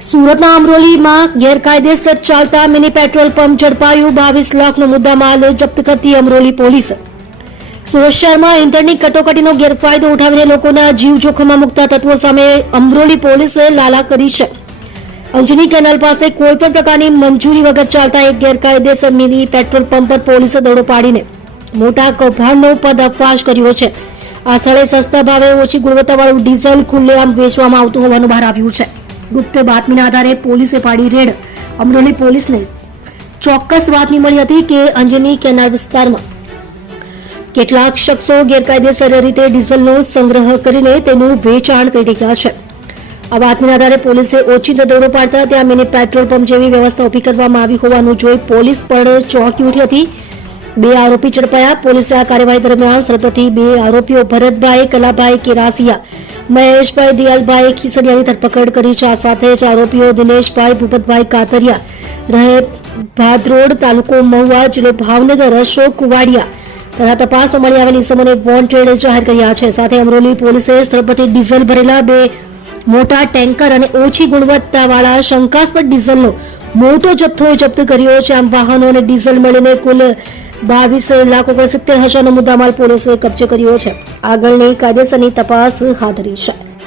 સુરતના અમરોલીમાં ગેરકાયદેસર ચાલતા મિની પેટ્રોલ પંપ ઝડપાયું। 22 લાખનો મુદ્દામાલ જપ્ત કરતી અમરોલી પોલીસ। સુરત શહેરમાં ઇંધણની કટોકટીનો ગેરફાયદો ઉઠાવીને લોકોના જીવ જોખમમાં મૂકતા તત્વો સામે અમરોલી પોલીસે લાલા કરી છે। અંજની કેનાલ પાસે કોઈપણ પ્રકારની મંજૂરી વગર ચાલતા એક ગેરકાયદેસર મિની પેટ્રોલ પંપ પર પોલીસે દરોડો પાડીને મોટા કૌભાંડનો પર્દાફાશ કર્યો છે। આ સ્થળે સસ્તા ભાવે ઓછી ગુણવત્તાવાળું ડીઝલ ખુલ્લેઆમ વેચવામાં આવતું હોવાનું બહાર આવ્યું છે। ગુપ્ત બાતમીના આધારે પોલીસે પાડી રેડ। અમરોલી પોલીસને ચોક્કસ બાતમી મળી હતી કે અંજની કેનાલ વિસ્તારમાં કેટલાક શખ્સો ગેરકાયદેસર રીતે ડીઝલનો સંગ્રહ કરીને તેનું વેચાણ કરી રહ્યા છે। આ બાતમીના આધારે પોલીસે ઓચિંતો દરોડો પાડતા ત્યાં મિની પેટ્રોલ પંપ જેવી વ્યવસ્થા ઊભી કરવામાં આવી હોવાનું જોઈ પોલીસ પણ ચોંકી ઉઠી હતી। 2 આરોપી ઝડપાયા। પોલીસે આ કાર્યવાહી દરમિયાન સરહદથી 2 આરોપીઓ ભરતભાઈ કલાભાઈ કેરાસિયા, મહેશભાઈ દિયાલભાઈ ખીસડિયાની ધરપકડ કરી છે। આ સાથે જ આરોપીઓ દિનેશભાઈ ભૂપતભાઈ કાતરિયા રહે ભાદરોડ, તાલુકો મહુવા, જિલ્લો ભાવનગર, અશોક કુવાડિયા તથા તપાસમાં મળી આવેલ ઇસમોને વોન્ટેડ જાહેર કર્યા છે। સાથે અમરોલી પોલીસે સ્થળ પરથી ડીઝલ ભરેલા 2 મોટા ટેન્કર અને ઓછી ગુણવત્તાવાળા શંકાસ્પદ ડીઝલનો મોટો જથ્થો જપ્ત કર્યો છે। આમ વાહનો અને ડીઝલ મળીને કુલ 22,69,000નો મુદ્દામાલ પોલીસે કબજે કર્યો છે। આગળની કાયદેસરની તપાસ હાથ ધરી છે।